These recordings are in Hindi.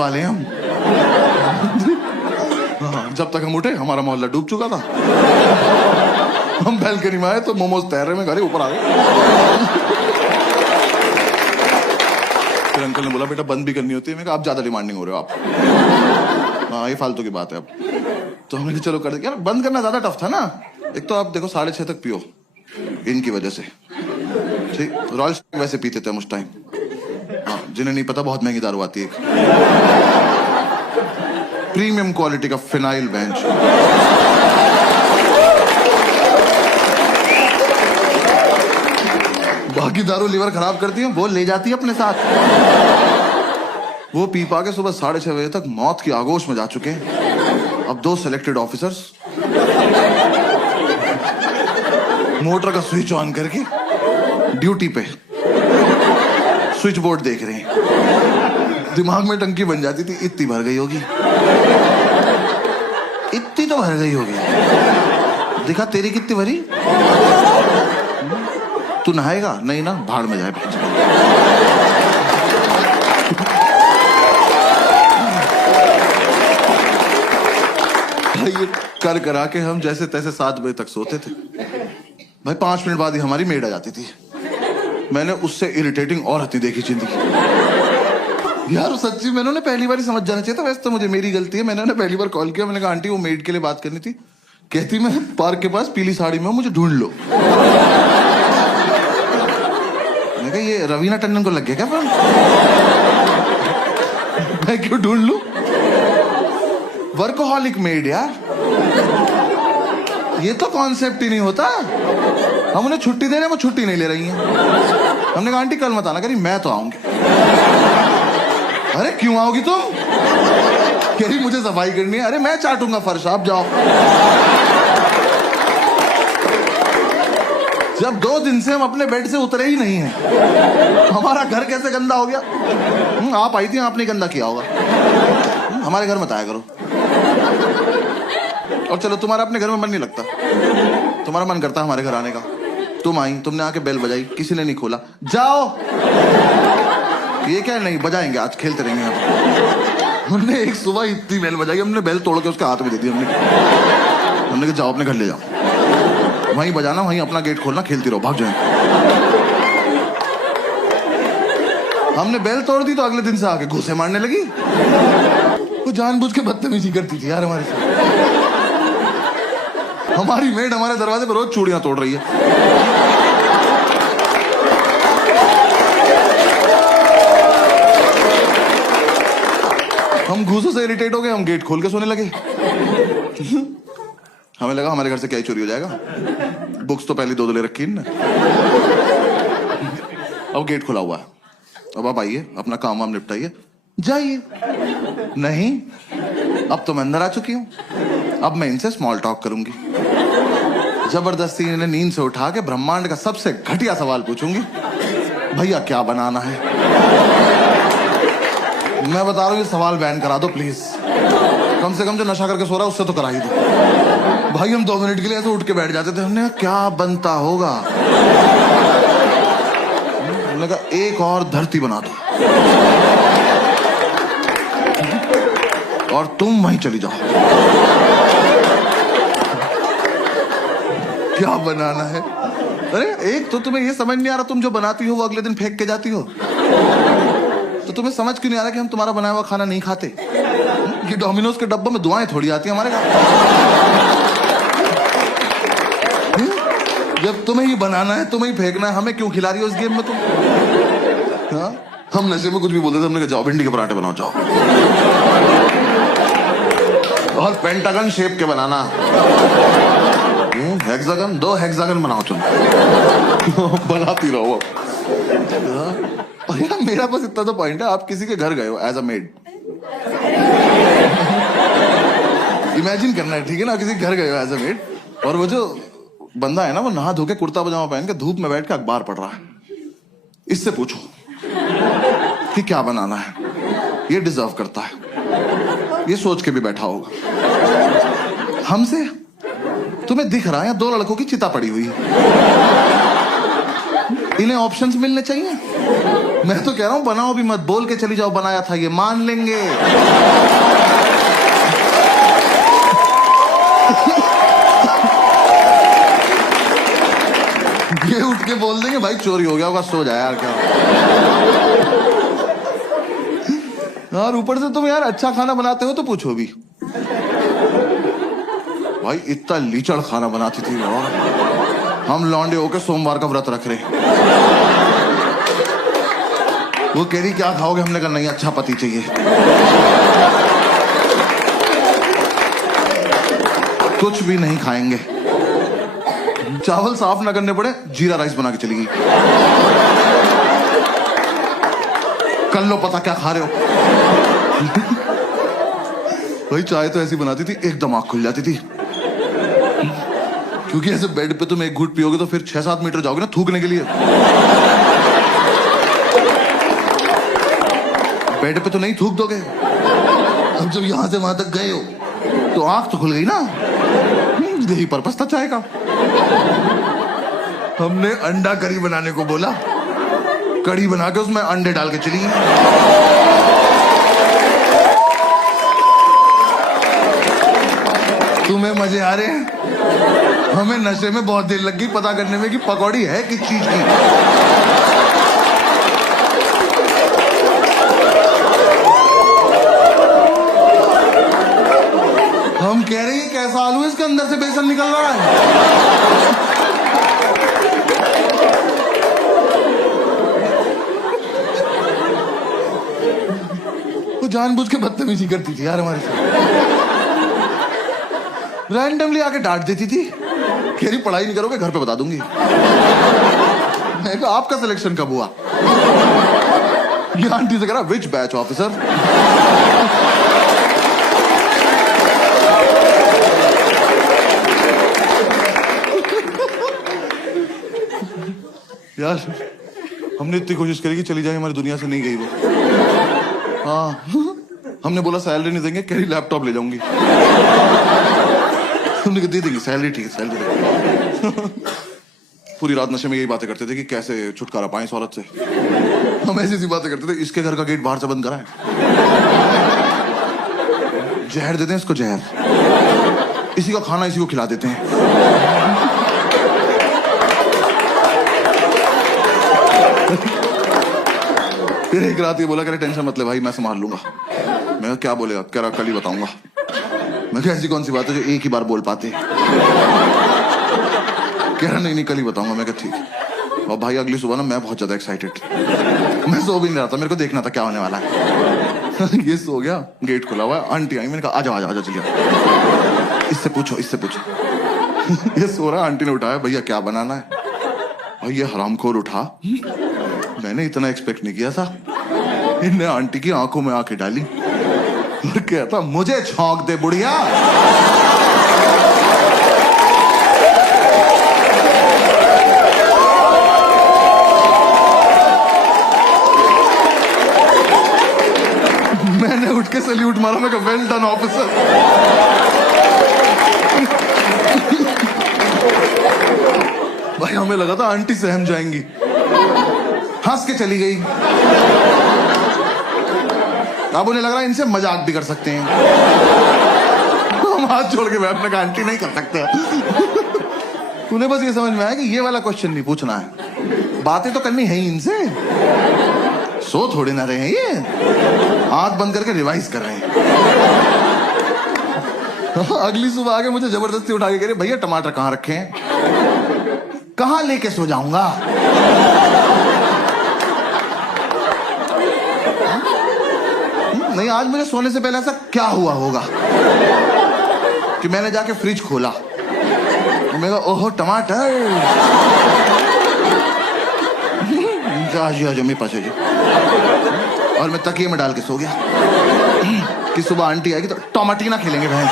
वाले हैं हम। हाँ, जब तक हम उठे हमारा मोहल्ला डूब चुका था। हम बैल्कनी में आए तो मोमोज तैर रहे में घरे ऊपर आ गए। फिर अंकल ने बोला बेटा बंद भी करनी होती है। मैं कहा आप ज्यादा डिमांडिंग हो रहे हो आप। हाँ ये फालतू की बात है अब। तो हमने कहा चलो कर दे। यार बंद करना ज्यादा टफ था ना। एक तो आप देखो 6:30 तक पियो इनकी वजह से। ठीक रॉयल वैसे पीते थे हम उस टाइम। हाँ जिन्हें नहीं पता बहुत महंगी दारू आती है, प्रीमियम क्वालिटी का फिनाइल बेंच। बाकी दारू लीवर खराब करती है, वो ले जाती है अपने साथ। वो पी पा के सुबह 6:30 बजे तक मौत की आगोश में जा चुके हैं। अब 2 सिलेक्टेड ऑफिसर्स मोटर का स्विच ऑन करके ड्यूटी पे स्विच बोर्ड देख रहे हैं। दिमाग में टंकी बन जाती थी इतनी भर गई होगी, इतनी तो भर गई होगी। देखा तेरी कितनी भरी। तू नहाएगा नहीं ना, भाड़ में जाए। ये कर करा के हम जैसे तैसे 7 बजे तक सोते थे भाई। 5 मिनट बाद ही हमारी मेड आ जाती थी। मैंने उससे इरिटेटिंग और हती देखी जिंदगी। यार सच्ची मैंने उन्हें पहली बार ही समझ जाना चाहिए था। वैसे तो मुझे मेरी गलती है, मैंने उन्हें पहली बार कॉल किया। मैंने कहा आंटी वो मेड के लिए बात करनी थी। कहती मैं पार्क के पास पीली साड़ी में हूं, मुझे ढूंढ लो। मैं कहा ये रवीना टंडन को लग गया क्या फोन? मैं क्यों ढूंढ लूं? वर्कोहॉलिक मेड यार, ये तो कॉन्सेप्ट ही नहीं होता। हम उन्हें छुट्टी दे रहे हैं, वो छुट्टी नहीं ले रही हैं। हमने कहा आंटी कल मत आना। कह रही मैं तो आऊंगी। अरे क्यों आओगी तुम? कह रही मुझे सफाई करनी है। अरे मैं चाटूंगा फर्श, आप जाओ। जब 2 दिन से हम अपने बेड से उतरे ही नहीं हैं, हमारा घर कैसे गंदा हो गया? आप आई थी, आपने गंदा किया होगा। हमारे घर मत आया करो। और चलो तुम्हारा अपने घर में मन नहीं लगता, तुम्हारा मन करता हमारे घर आने का। तुम आई, तुमने आके बेल बजाई, किसी ने नहीं खोला। जाओ। ये क्या नहीं बजाएंगे, आज खेलते रहेंगे यहाँ। हमने एक सुबह इतनी बेल बजाई, हमने बेल तोड़ के उसके हाथ में दे दी। हमने कहा जाओ अपने घर ले जाओ, वहीं बजाना, वहीं अपना गेट खोलना, खेलती रहो, भाग जाए। हमने बेल तोड़ दी तो अगले दिन से आके घूसे मारने लगी। वो जानबूझ के बदतमीजी करती थी यार हमारे साथ। हमारी मेड हमारे दरवाजे पर रोज चूड़ियां तोड़ रही है। हम घूसों से इरिटेट हो गए, हम गेट खोल के सोने लगे। हमें लगा हमारे घर से क्या ही चोरी हो जाएगा। बुक्स तो पहले 2 ले रखी है ना। अब गेट खुला हुआ है। अब आप आइए, अपना काम वाम निपटाइए, जाइए। नहीं, अब तो मैं अंदर आ चुकी हूं। अब मैं इनसे स्मॉल टॉक करूंगी। जबरदस्ती इन्हें नींद से उठा के ब्रह्मांड का सबसे घटिया सवाल पूछूंगी, भैया क्या बनाना है? मैं बता रहा हूं ये सवाल बैन करा दो प्लीज। कम से कम जो नशा करके सो रहा है उससे तो करा ही दो। भाई हम 2 मिनट के लिए ऐसे उठ के बैठ जाते थे। हमने कहा क्या बनता होगा? हमने कहा एक और धरती बना दो और तुम वहीं चली जाओ। क्या बनाना है? अरे एक तो तुम्हें ये समझ नहीं आ रहा, तुम जो बनाती हो वो अगले दिन फेंक के जाती हो। तो तुम्हें समझ क्यों नहीं आ रहा कि हम तुम्हारा बनाया हुआ खाना नहीं खाते? ये डोमिनोज के डब्बों में दुआएं थोड़ी आती है हमारे घर। जब तुम्हें ही बनाना है, तुम्हें ही फेंकना है, हमें क्यों खिला रही हो इस गेम में तुम? हाँ? हम नशे में कुछ भी बोलते थे। हमने कहा जाओ भिंडी के पराठे बनाओ जाओ, और पेंटागन शेप के बनाना। हेक्सागन, 2 हेक्सागन बनाओ तुम। बनाती रहो। और यार मेरा बस इतना तो पॉइंट है, आप किसी के घर गए हो एज अ मेड, इमेजिन करना है, ठीक है ना? किसी के घर गए हो एज अ मेड, और वो जो बंदा है ना, वो नहा धो के कुर्ता पजामा पहन के धूप में बैठ के अखबार पढ़ रहा है। इससे पूछो कि क्या बनाना है, ये डिजर्व करता है, ये सोच के भी बैठा होगा। हमसे तुम्हें दिख रहा है 2 लड़कों की चिता पड़ी हुई है, इन्हें ऑप्शंस मिलने चाहिए। मैं तो कह रहा हूं बनाओ भी मत, बोल के चली जाओ बनाया था, ये मान लेंगे। ये उठ के बोल देंगे भाई चोरी हो गया होगा, सो जाए यार क्या। यार ऊपर से तुम यार अच्छा खाना बनाते हो तो पूछो भी। भाई इतना लीचड़ खाना बनाती थी और हम लौंडे होके सोमवार का व्रत रख रहे। वो कह रही क्या खाओगे, हमने कहा नहीं अच्छा पति चाहिए। कुछ भी नहीं खाएंगे, चावल साफ ना करने पड़े जीरा राइस बना के चली गई। कर लो पता क्या खा रहे हो। भाई चाय तो ऐसी बनाती थी एकदम आंख खुल जाती थी, क्योंकि ऐसे बेड पे तुम एक घूंट पियोगे तो फिर 6-7 मीटर जाओगे ना थूकने के लिए। बेड पे तो नहीं थूक दोगे, अब जब यहां से वहां तक गए हो तो आंख तो खुल गई ना। यही पर्पस था चाय का। हमने अंडा करी बनाने को बोला, कड़ी बना के उसमें अंडे डाल के चली गई। तुम्हें मजे आ रहे हैं, हमें नशे में बहुत देर लग गई पता करने में कि पकौड़ी है किस चीज की। हम कह रहे हैं कैसा आलू है, इसके अंदर से बेसन निकल रहा है। वो जानबूझ के बदतमीजी करती थी यार हमारे साथ, रैंडमली आके डांट देती थी, कह रही पढ़ाई नहीं करोगे घर पे बता दूंगी। मैं कहा आपका सिलेक्शन कब हुआ? ये आंटी से कह रहा विच बैच ऑफिसर। यार हमने इतनी कोशिश करी कि चली जाए, हमारी दुनिया से नहीं गई वो। हाँ हमने बोला सैलरी नहीं देंगे, कह रही लैपटॉप ले जाऊंगी। हमने कहा दे देंगे सैलरी, ठीक है सैलरी। पूरी रात नशे में यही बातें करते थे कि कैसे छुटकारा पाएं इस औरत से। हम ऐसी बातें करते थे, इसके घर का गेट बाहर से बंद कराएं, जहर देते हैं इसको, जहर, इसी का खाना इसी को खिला देते हैं। फिर एक रात ये बोला कह रहे टेंशन मत ले भाई मैं संभाल लूंगा। मैं क्या बोलेगा, कह रहा कल ही बताऊंगा। मैं क्या ऐसी कौन सी बात है जो एक ही बार बोल पाते। कह रहा नहीं कल ही बताऊंगा। मैं कहा ठीक। और भाई अगली सुबह ना मैं बहुत ज्यादा एक्साइटेड, मैं सो भी नहीं रहा था, मेरे को देखना था क्या होने वाला है। ये सो गया, गेट खुला हुआ है, आंटी आई, मैंने कहा आ जाओ चलिए, इससे पूछो। ये सो रहा, आंटी ने उठाया, भैया क्या बनाना है? भाई ये हरामखोर उठा, मैंने इतना एक्सपेक्ट नहीं किया था। इनने आंटी की आंखों में आंखें डाली और कहता मुझे छौंक दे बुढ़िया। मैंने उठ के सैल्यूट मारा, मैं कहा वेल डन ऑफिसर। भाई हमें लगा था आंटी सहम जाएंगी, हंस के चली गई। अब उन्हें लग रहा है इनसे मजाक भी कर सकते हैं। हम हाथ जोड़ के बैठने का आंटी नहीं कर सकते। उन्हें बस ये समझ में आया कि ये वाला क्वेश्चन नहीं पूछना है, बातें तो करनी है ही इनसे। सो थोड़े ना रहे हैं ये, आंख बंद करके रिवाइज कर रहे हैं। अगली सुबह आके मुझे जबरदस्ती उठा के कह रहे भैया टमाटर कहाँ रखे हैं? कहाँ लेके सो जाऊंगा? नहीं आज मुझे सोने से पहले ऐसा क्या हुआ होगा कि मैंने जाके फ्रिज खोला, मैं कहा ओहो टमाटर, जमी पासे जी, और मैं तकिए में डाल के सो गया कि सुबह आंटी आएगी तो टमाटीना खेलेंगे भैंस।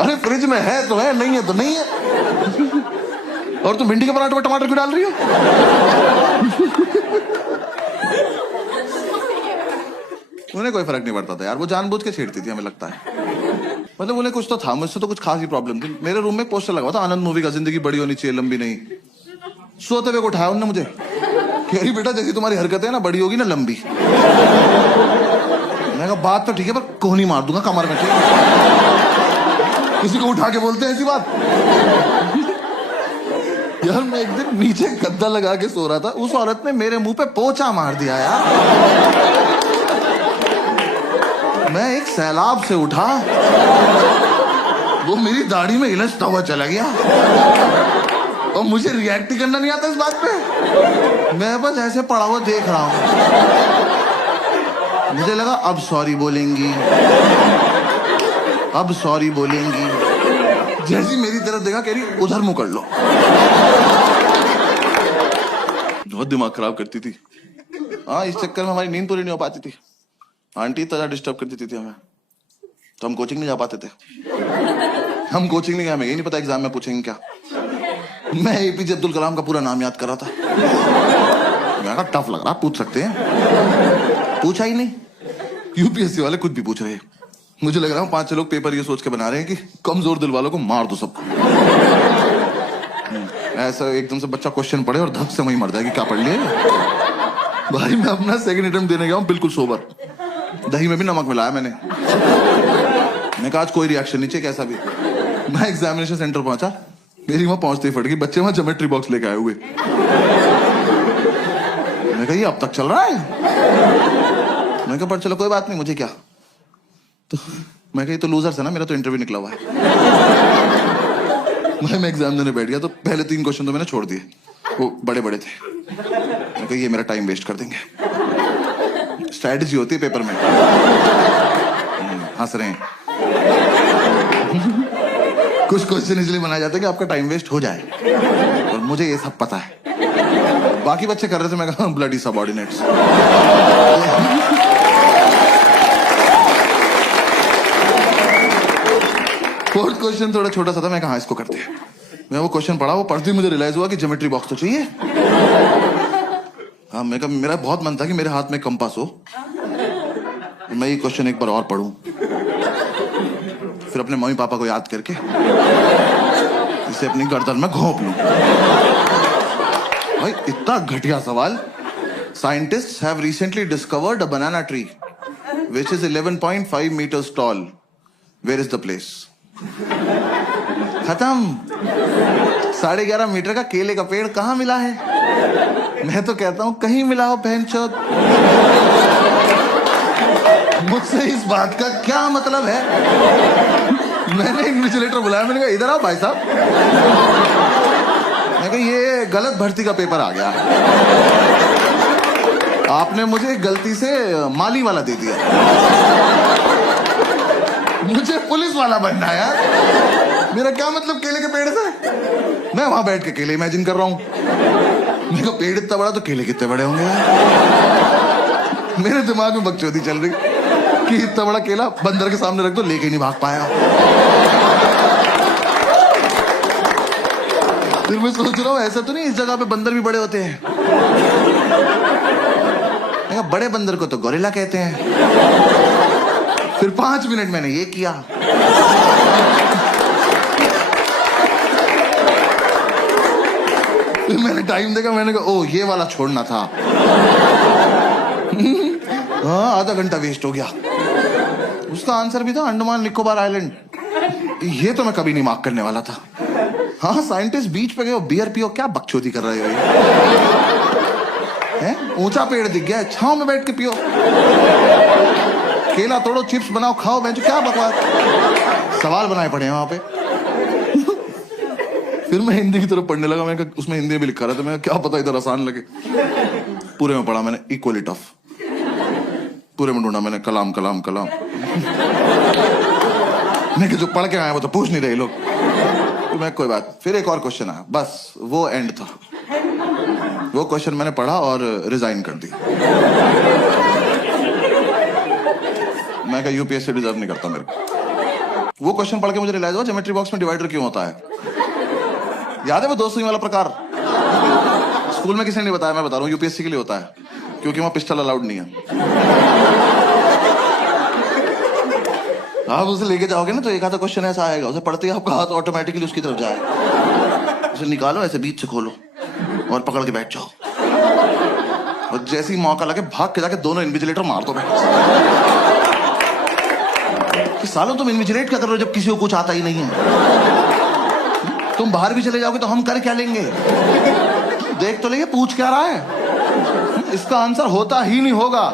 अरे फ्रिज में है तो है, नहीं है तो नहीं है। और तुम भिंडी के पराठे में टमाटर क्यों डाल रही हो? उन्हें कोई फर्क नहीं पड़ता था यार, वो जानबूझ के छेड़ती थी हमें लगता है। मतलब उन्हें कुछ तो था, मुझसे तो कुछ खास ही प्रॉब्लम थी। मेरे रूम में पोस्टर लगा हुआ था, आनंद मूवी का, जिंदगी बड़ी होनी चाहिए लंबी नहीं। सोते हुए को उठाया उन्होंने मुझे, कह रही बेटा जैसी तुम्हारी हरकत है ना, बड़ी होगी ना लंबी। मैंने कहा बात तो ठीक है, पर कोहनी मार दूंगा कमर में। किसी को उठा के बोलते हैं ऐसी बात? यार मैं एक दिन नीचे गद्दा लगा के सो रहा था, उस औरत ने मेरे मुंह पे पोंछा मार दिया यार। मैं एक सैलाब से उठा, वो मेरी दाढ़ी में इलझता हुआ चला गया और मुझे रिएक्ट करना नहीं आता इस बात पे। मैं बस ऐसे पड़ा हुआ देख रहा हूं। मुझे लगा अब सॉरी बोलेंगी, अब सॉरी बोलेंगी। जैसी मेरी तरफ देखा, कह रही उधर मुंह कर लो। बहुत दिमाग खराब करती थी। हाँ, इस चक्कर में हमारी नींद पूरी नहीं हो पाती थी। आंटी इतना डिस्टर्ब कर देती थी हमें, तो हम कोचिंग नहीं जा पाते थे। हम कोचिंग नहीं गए, हमें यही नहीं पता एग्जाम में पूछेंगे क्या। मैं एपीजे अब्दुल कलाम का पूरा नाम याद कर रहा था। मैं कहा टफ लग रहा, पूछ सकते हैं। पूछा ही नहीं। यूपीएससी वाले खुद भी पूछ रहे हैं। मुझे लग रहा है 5-6 लोग पेपर ये सोच के बना रहे हैं कि कमजोर दिल वालों को मार दो सबको। ऐसा एकदम से बच्चा क्वेश्चन पढ़े और धक से वहीं मर जाएगी, क्या पढ़ लिए भाई। मैं अपना सेकंड अटेम्प्ट देने गया हूँ बिल्कुल सोबर, दही में भी नमक मिलाया मैंने। मैं कहा आज कोई रिएक्शन नहीं चाहिए कैसा भी। मैं एग्जामिनेशन सेंटर पहुंचा, मेरी वहां पहुंचते ही फट गई। बच्चे वहां ज्योमेट्री बॉक्स लेके आए हुए। मैं कहा ये अब तक चल रहा है? मैं कहा पर चलो कोई बात नहीं, मुझे क्या। तो मैं कहा ये तो लूजर्स है ना, मेरा तो इंटरव्यू निकला हुआ है। मैं एग्जाम देने बैठ गया, तो पहले 3 क्वेश्चन तो मैंने छोड़ दिए, वो बड़े बड़े थे। मैं कहा ये मेरा टाइम वेस्ट कर देंगे। स्ट्रैटेजी होती है पेपर में। हंस रहे हैं। कुछ क्वेश्चन इसलिए बनाया जाता है कि आपका टाइम वेस्ट हो जाए, और मुझे ये सब पता है। बाकी बच्चे कर रहे थे, मैं कहा ब्लडी सबऑर्डिनेट्स। फोर्थ क्वेश्चन थोड़ा छोटा सा था, मैं कहा इसको करते हैं। मैं वो क्वेश्चन पढ़ा, वो पढ़ते ही मुझे रियलाइज हुआ कि ज्योमेट्री बॉक्स तो चाहिए। हाँ, मैं कहा मेरा बहुत मन था कि मेरे हाथ में कंपास हो, मैं ये क्वेश्चन एक बार और पढ़ूं, फिर अपने मम्मी पापा को याद करके इसे अपनी गर्दन में घोंप लूं। भाई इतना घटिया सवाल। Scientists have recently discovered a banana tree which is 11.5 meters tall. Where is the place? खत्म। 11.5 मीटर का केले का पेड़ कहां मिला है? मैं तो कहता हूं कहीं मिला हो बहनचोद। मुझसे इस बात का क्या मतलब है? मैंने इन्विजिलेटर बुलाया, मैंने कहा इधर आओ भाई साहब। मैं कहा ये गलत भर्ती का पेपर आ गया, आपने मुझे गलती से माली वाला दे दिया। मुझे पुलिस वाला बनना है यार। मेरा क्या मतलब केले के पेड़ से? मैं वहां बैठ के केले इमेजिन कर रहा हूं। मेरे को पेड़ इतना बड़ा तो केले कितने बड़े होंगे यार। मेरे दिमाग में बकचोदी चल रही कि इतना बड़ा केला बंदर के सामने रख दो, लेके नहीं भाग पाया। फिर मैं सोच रहा हूँ ऐसा तो नहीं इस जगह पे बंदर भी बड़े होते हैं? बड़े बंदर को तो गोरिल्ला कहते हैं। फिर 5 मिनट मैंने ये किया। फिर मैंने टाइम देखा, मैंने कहा ओ ये वाला छोड़ना था। हाँ, आधा घंटा वेस्ट हो गया। उसका आंसर भी था अंडमान निकोबार आइलैंड। ये तो मैं कभी नहीं मार्क करने वाला था। हाँ, साइंटिस्ट बीच पे गए, बियर पियो, क्या बकचोदी कर रहे हो ये? ऊंचा पेड़ दिख गया, छांव में बैठ के पियो। केला तोड़ो, चिप्स बनाओ, खाओ। मैं क्या बकवास सवाल बनाए पड़े हैं वहां पे। फिर मैं हिंदी की तरफ पढ़ने लगा। मैं उसमें हिंदी में भी लिखा रहा था, मैं क्या पता इधर आसान लगे। पूरे में पढ़ा मैंने इक्वली टफ। पूरे में ढूंढा मैंने कलाम कलाम कलाम। मैं जो पढ़ के आया वो तो पूछ नहीं रहे लोग। तो मैं कोई बात। फिर एक और क्वेश्चन आया, बस वो एंड था। वो क्वेश्चन मैंने पढ़ा और रिजाइन कर दी। मैं कहा यूपीएससी डिजर्व नहीं करता मेरे को। वो क्वेश्चन पढ़ के मुझे रियलाइज हुआ ज्योमेट्री बॉक्स में डिवाइडर क्यों होता है। याद है वो 2 सुई वाला प्रकार? स्कूल में किसी ने नहीं बताया, मैं बता रहा हूँ। यूपीएससी के लिए होता है क्योंकि वहां पिस्टल अलाउड नहीं है। आप उसे लेके जाओगे ना तो एक आधा क्वेश्चन ऐसा आएगा, उसे पढ़ते ही आपका हाथ ऑटोमेटिकली उसकी तरफ जाएगा। उसे निकालो, ऐसे बीच से खोलो और पकड़ के बैठ जाओ, और जैसे ही मौका लगे भाग के जाके दोनों इन्विजिलेटर मार दो। कि सालों तुम इन्विजिलेट क्या कर रहे हो जब किसी को कुछ आता ही नहीं है? तुम बाहर भी चले जाओगे तो हम कर क्या लेंगे? देख तो लेंगे पूछ क्या रहा है, इसका आंसर होता ही नहीं होगा।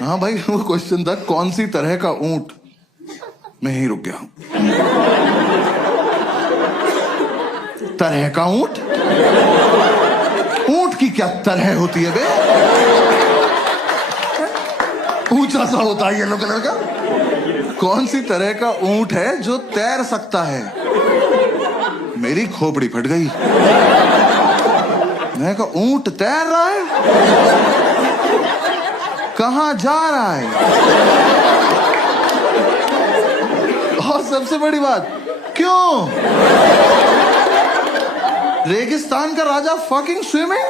हाँ भाई, वो क्वेश्चन था कौन सी तरह का ऊंट। मैं यहीं रुक गया हूं। तरह का ऊंट? ऊंट की क्या तरह होती है बे? ऊंचा सा होता है येलो कलर का। कौन सी तरह का ऊंट है जो तैर सकता है? मेरी खोपड़ी फट गई। मैं कहा ऊंट तैर रहा है? कहां जा रहा है? और सबसे बड़ी बात, क्यों? रेगिस्तान का राजा फकिंग स्विमिंग?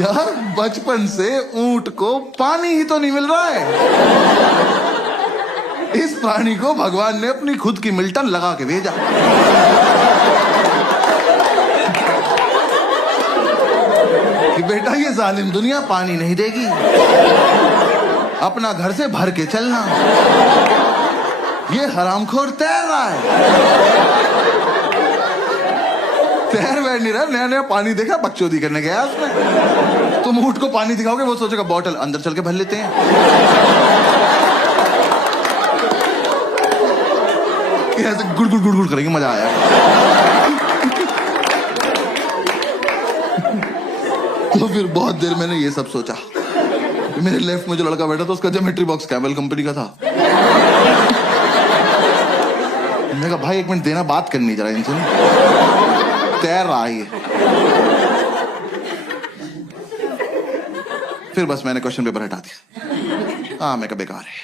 यार बचपन से ऊंट को पानी ही तो नहीं मिल रहा है। इस प्राणी को भगवान ने अपनी खुद की मिल्टन लगा के भेजा। कि बेटा ये जालिम दुनिया पानी नहीं देगी, अपना घर से भर के चलना। ये हरामखोर तैर रहा है। तैर बैठ नहीं रहा, नया नया पानी देखा, बकचोदी करने गया उसमें। तुम ऊंट को पानी दिखाओगे, वो सोचेगा बॉटल अंदर चल के भर लेते हैं। ऐसे गुड़ गुड़ गुड़ गुड़ करेंगे, मजा आया। तो फिर बहुत देर मैंने ये सब सोचा। मेरे लेफ्ट में जो लड़का बैठा था उसका ज्योमेट्री बॉक्स कैमल कंपनी का था। मैंने कहा भाई एक मिनट देना, बात करनी जरा इनसे। तैर रहा है ये। फिर बस मैंने क्वेश्चन पेपर हटा दिया। हाँ मैं कहा बेकार है।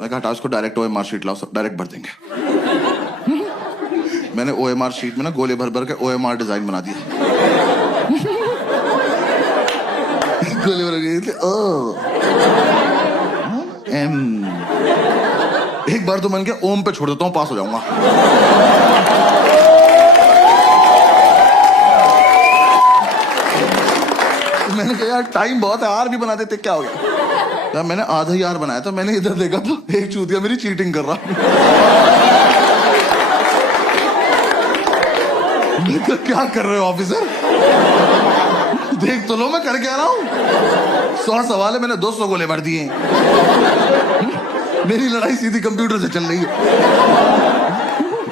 मैं कहा हटा उसको, डायरेक्ट OMR शीट लाओ, डायरेक्ट भर देंगे। मैंने OMR शीट में ना गोले भर भर के OMR डिजाइन बना दिया। गोले भर के ओ M। एक बार तो मन के ओम पे छोड़ देता हूँ, पास हो जाऊंगा। मैंने कहा यार टाइम बहुत है, आर भी बना देते, क्या हो गया? यार मैंने आधा ही आर बनाया था। मैंने इधर देखा तो एक चूतिया मेरी चीटिंग कर रहा। क्या कर रहे हो ऑफिसर? देख तो लो मैं कर क्या रहा हूं। 100 सवाल है, मैंने 200 गोले भर दिए। मेरी लड़ाई सीधी कंप्यूटर से चल रही है।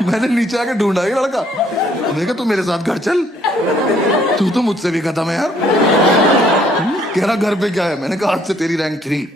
मैंने नीचे आके ढूंढा ये लड़का। मैंने कहा तू मेरे साथ घर चल, तू तो मुझसे भी खत्म है यार। कह रहा घर पे क्या है? मैंने कहा आज से तेरी रैंक 3।